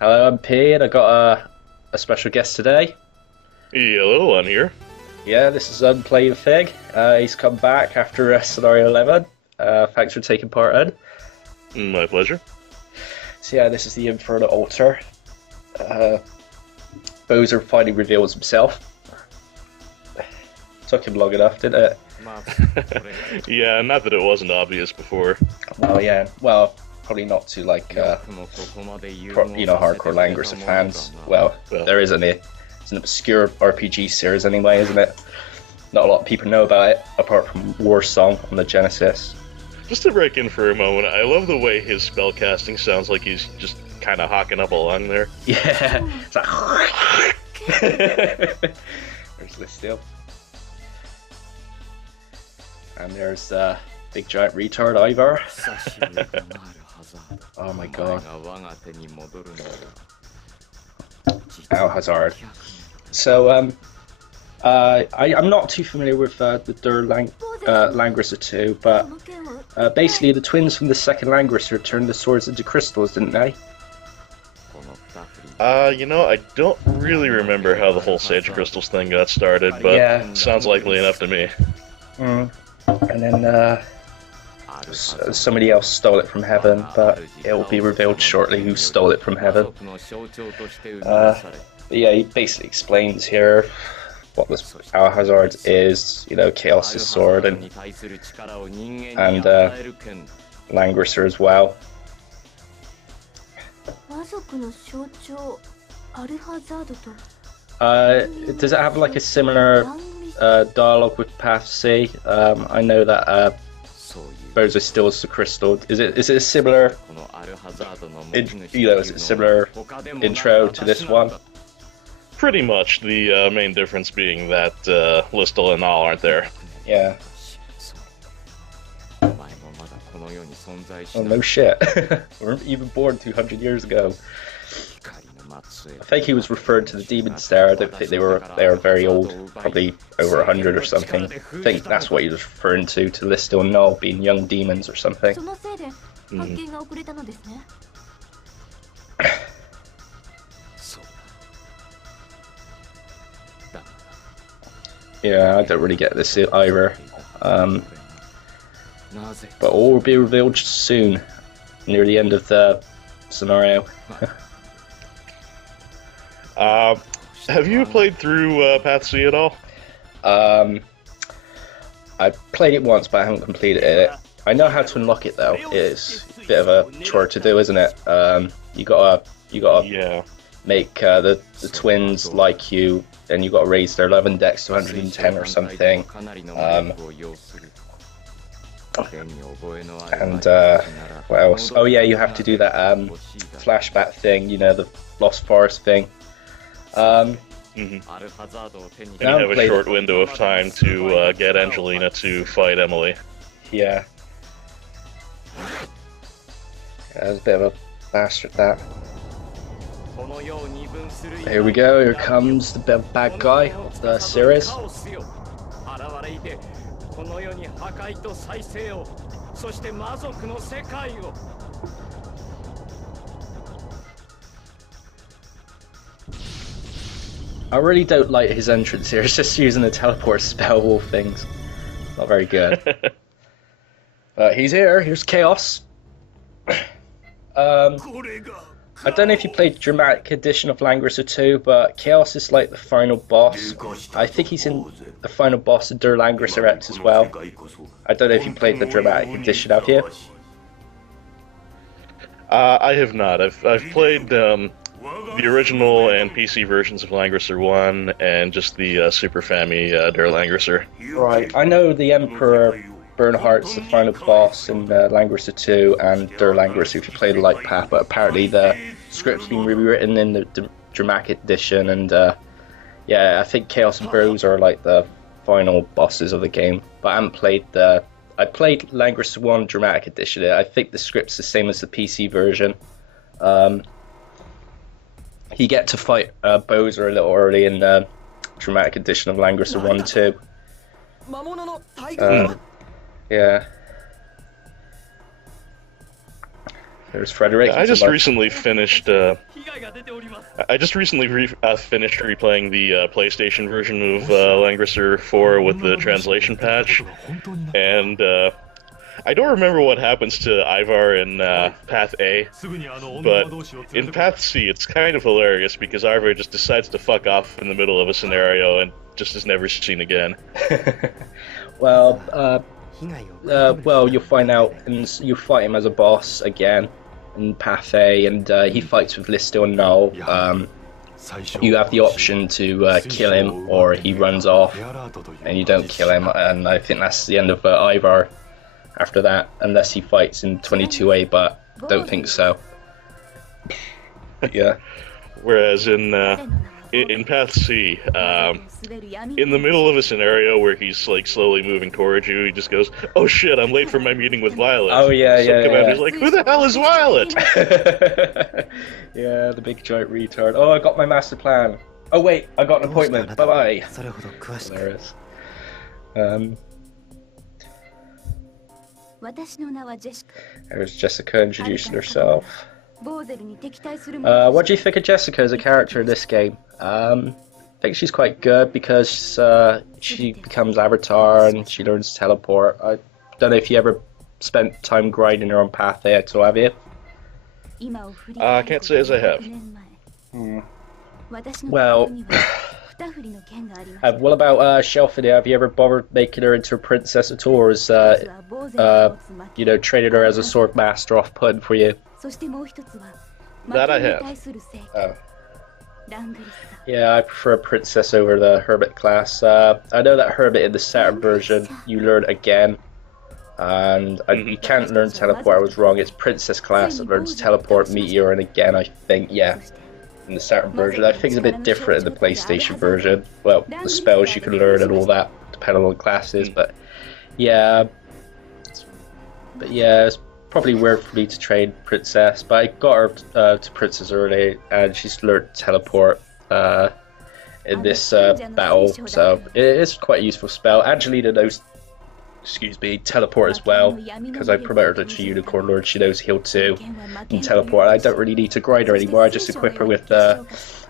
Hello, I'm P, and I got a special guest today. Hello, one here. Yeah, this is UnPlayedAThing. He's come back after Scenario 11. Thanks for taking part in. My pleasure. So yeah, this is the Inferno Altar. Boser finally reveals himself. Took him long enough, didn't it? Yeah, not that it wasn't obvious before. Well, yeah. Well, probably not to like, hardcore Langrisser fans. Well, there isn't it. It's an obscure RPG series anyway, isn't it? Not a lot of people know about it, apart from War Song on the Genesis. Just to break in for a moment, I love the way his spellcasting sounds like he's just kind of hawking up along there. Yeah, it's like... There's this still. And there's big giant retard Ivar. Oh my god. Hazard. So, I'm not too familiar with the Langrisser II, but basically the twins from the second Langrisser turned the swords into crystals, didn't they? I don't really remember how the whole Sage Crystals thing got started, but yeah. Sounds likely enough to me. And then somebody else stole it from heaven, but it will be revealed shortly who stole it from heaven. But yeah, he basically explains here what this Hazard is, Chaos's sword, and Langrisser as well. Does it have like a similar dialogue with Path C? I know that Boser steals the crystal. Is it a similar? Is it a similar intro to this one? Pretty much. The main difference being that Listel and All aren't there. Yeah. Oh no shit. We weren't even born 200 years ago. I think he was referring to the demons there. I don't think they were very old, probably over 100 or something. I think that's what he was referring to Listel and Null being young demons or something. Yeah, I don't really get this either. But all will be revealed soon, near the end of the scenario. Have you played through Path C at all? I played it once, but I haven't completed it. I know how to unlock it though. It's a bit of a chore to do, isn't it? You gotta make the twins like you, and you gotta raise their 11 dex to 110 or something. And what else? Oh yeah, you have to do that flashback thing. The Lost Forest thing. And you have a short window of time to get Angelina to fight Emily. Yeah. That was a bit of a bastard, that. Here we go, here comes the bad guy of the series. I really don't like his entrance here. It's just using the teleport spell wall things. Not very good. But he's here. Here's Chaos. I don't know if you played the Dramatic Edition of Langrisser II, but Chaos is like the final boss. I think he's in the final boss of Der Langrisser X as well. I don't know if you played the Dramatic Edition, have you? I have not. I've played the original and PC versions of Langrisser 1 and just the Super Family Der Langrisser. Right. I know the Emperor Bernhardt's the final boss in Langrisser 2 and Der Langrisser if you play the light path, but apparently the script's been rewritten in the Dramatic Edition, and yeah, I think Chaos and Bros are like the final bosses of the game. But I haven't played I played Langrisser 1 Dramatic Edition. I think the script's the same as the PC version. You get to fight Boser a little early in the Dramatic Edition of Langrisser 1 too. Yeah. There's Frederick. I just recently finished. I just recently finished replaying the PlayStation version of Langrisser IV with the translation patch, and I don't remember what happens to Ivar in Path A, but in Path C it's kind of hilarious because Ivar just decides to fuck off in the middle of a scenario and just is never seen again. Well, you'll find out, and you fight him as a boss again in Path A, and he fights with Listo and Null. You have the option to kill him, or he runs off, and you don't kill him, and I think that's the end of Ivar after that, unless he fights in 22A, but don't think so. Yeah. Whereas in Path C, in the middle of a scenario where he's like slowly moving towards you, he just goes, "Oh shit, I'm late for my meeting with Violet." Oh yeah, yeah. Commander's like, "Who the hell is Violet?" Yeah, the big giant retard. Oh, I got my master plan. Oh wait, I got an appointment. Bye bye. Hilarious. There's Jessica introducing herself. What do you think of Jessica as a character in this game? I think she's quite good because she becomes Avatar and she learns to teleport. I don't know if you ever spent time grinding her on Path A at all, have you? I can't say as I have. Well, what about Shelfie? Have you ever bothered making her into a princess at all, or is you know, traded her as a sword master off-putting for you? That I have. Oh. Yeah, I prefer a princess over the hermit class. I know that hermit in the Saturn version you learn again, and you can't learn teleport. I was wrong. It's princess class that learns teleport, meteor, and again I think, yeah, in the Saturn version. I think it's a bit different in the PlayStation version. Well, the spells you can learn and all that depending on classes, but yeah, it's probably weird for me to train princess, but I got her to princess early, and she's learned to teleport in this battle, so it is quite a useful spell. Angelina knows, teleport as well, because I promoted her to Unicorn Lord. She knows heal too and teleport. I don't really need to grind her anymore. I just equip her with I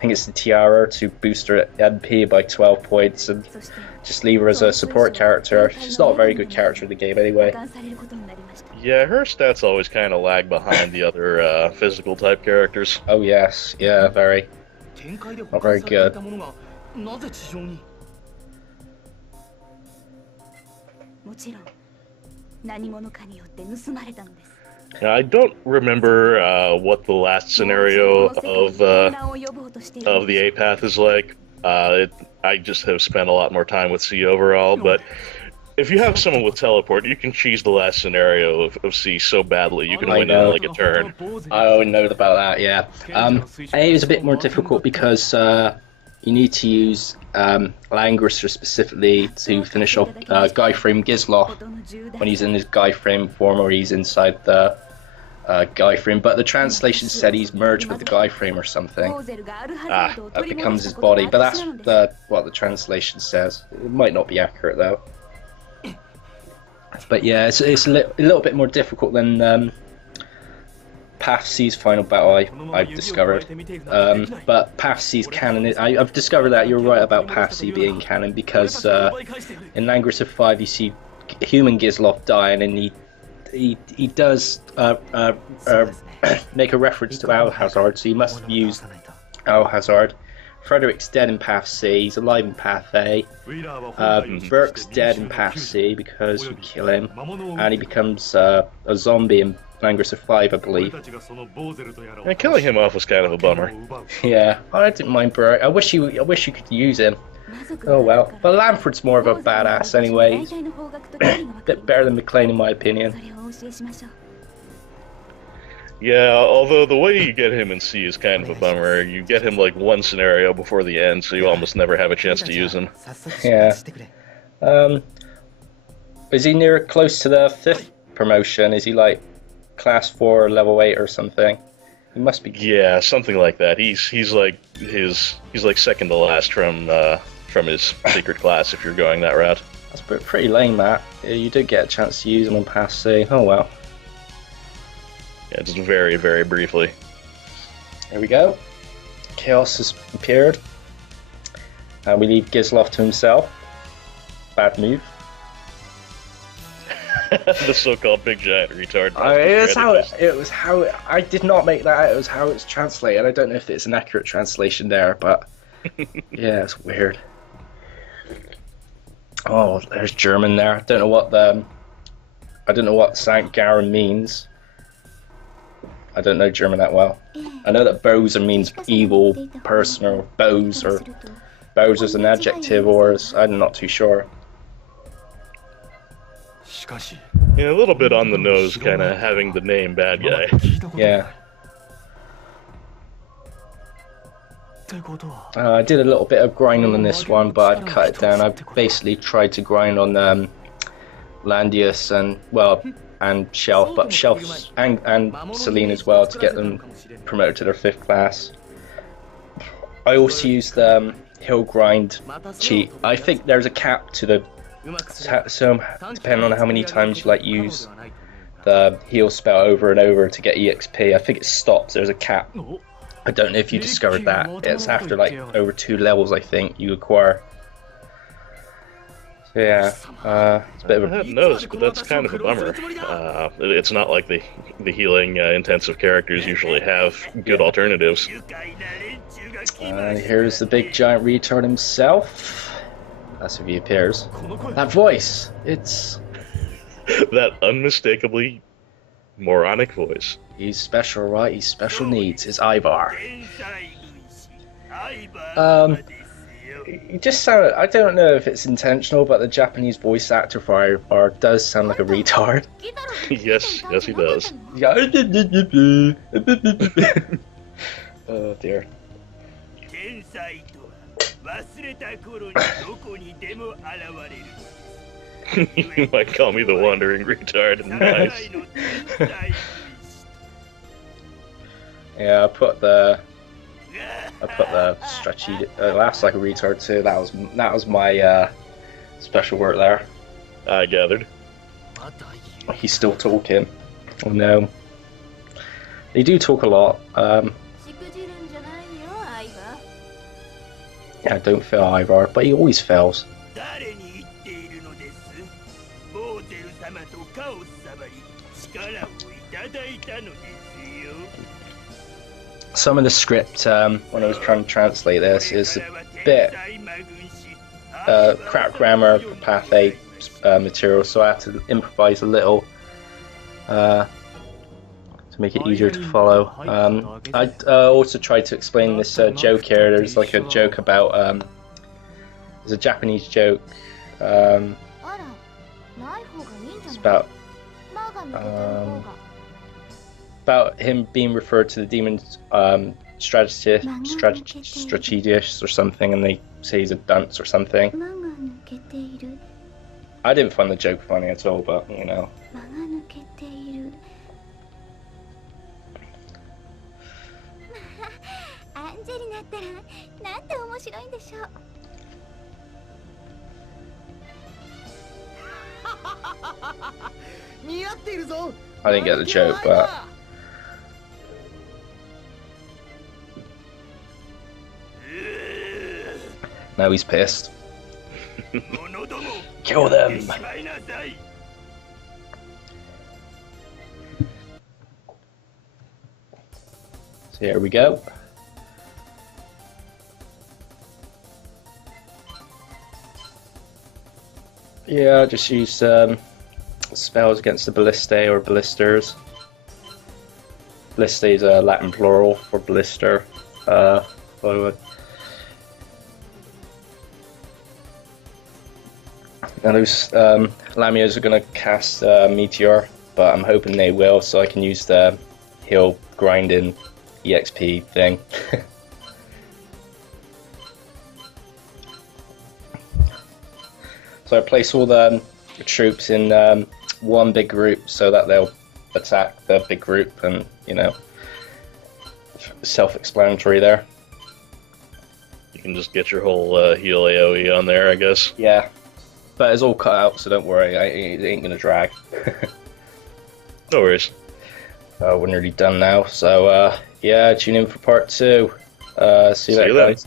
think it's the tiara to boost her MP by 12 points and just leave her as a support character. She's not a very good character in the game anyway. Yeah, her stats always kind of lag behind the other physical type characters. Oh yes, yeah, very. Not very good. Now, I don't remember what the last scenario of the IPAT is like. I just have spent a lot more time with C overall, but if you have someone with teleport, you can cheese the last scenario of C so badly you can win in like a turn. I know about that, yeah. A is a bit more difficult because you need to use Langrisser specifically to finish off Guy Frame Gizloff when he's in his Guy Frame form, or he's inside the Guy Frame, but the translation said he's merged with the Guy Frame or something. That becomes his body, but that's what the translation says. It might not be accurate though. But yeah, it's a little bit more difficult than Path C's final battle, I've discovered. But Path C's canon, I've discovered that you're right about Path C being canon, because in Langrisser V you see human Gizloff dying, and he does make a reference to Alhazard, so you must have used Alhazard. Frederick's dead in Path C, he's alive in Path A. Burke's dead in Path C because you kill him, and he becomes a zombie in Langrisser V, I believe. Yeah, killing him off was kind of a bummer. Yeah, I didn't mind Burke. I wish you could use him. Oh well. But Lamford's more of a badass anyway. He's a bit better than McLean in my opinion. Yeah, although the way you get him in C is kind of a bummer. You get him like one scenario before the end, so you almost never have a chance to use him. Yeah. Is he close to the 5th promotion? Is he like class 4, level 8 or something? He must be. Yeah, something like that. He's like second to last from his secret class if you're going that route. That's pretty lame, that. You did get a chance to use him on Path C. Oh well. Yeah, just very, very briefly. There we go. Chaos has appeared. And we leave Gizlov to himself. Bad move. The so-called big giant retard. It was how I did not make that out. It was how it's translated. I don't know if it's an accurate translation there, but yeah, it's weird. Oh, there's German there. I don't know what St. Garen means. I don't know German that well. I know that Boser means evil person, or Boser's an adjective, or I'm not too sure. Yeah, a little bit on the nose, kind of having the name bad guy. Yeah. I did a little bit of grinding on this one, but I've cut it down. I've basically tried to grind on Landius and Shelf, but Shelf and Celine as well, to get them promoted to their 5th class. I also used hill grind cheat. I think there's a cap to the, so depending on how many times you use the heal spell over and over to get EXP, I think it stops. There's a cap. I don't know if you discovered that. It's after over 2 levels, I think, you acquire. So yeah, it's a bit of I hadn't noticed, but that's kind of a bummer. It's not like the healing intensive characters usually have good alternatives. Here's the big giant retard himself. That's if he appears. That voice, it's... that unmistakably moronic voice. He's special, right? He's special needs. It's Ivar. He just sounded... I don't know if it's intentional, but the Japanese voice actor for Ivar does sound like a retard. Yes, he does. Oh dear. You might call me the wandering retard. Nice. Yeah, I put the stretchy laughs like a retard too. That was my special word there. I gathered. He's still talking. Oh no. They do talk a lot. Yeah, don't fail Ivar, but he always fails. Some of the script, when I was trying to translate this, is a bit crap grammar for Path 8 material, so I had to improvise a little to make it easier to follow. I also tried to explain this joke here. There's like a joke about, there's a Japanese joke, it's about him being referred to the demon strategist or something, and they say he's a dunce or something. I didn't find the joke funny at all, but you know. I didn't get the joke, but now he's pissed. Kill them! So here we go. Yeah, I just use spells against the ballistae or ballisters. Ballistae is a Latin plural for ballister. Now those Lamios are going to cast Meteor, but I'm hoping they will, so I can use the heal grinding EXP thing. So I place all the troops in one big group so that they'll attack the big group, and you know, self-explanatory there. You can just get your whole heal AoE on there, I guess. Yeah, but it's all cut out, so don't worry, it ain't gonna drag. No worries. We're nearly done now, so yeah, tune in for part 2. See you later, then. guys.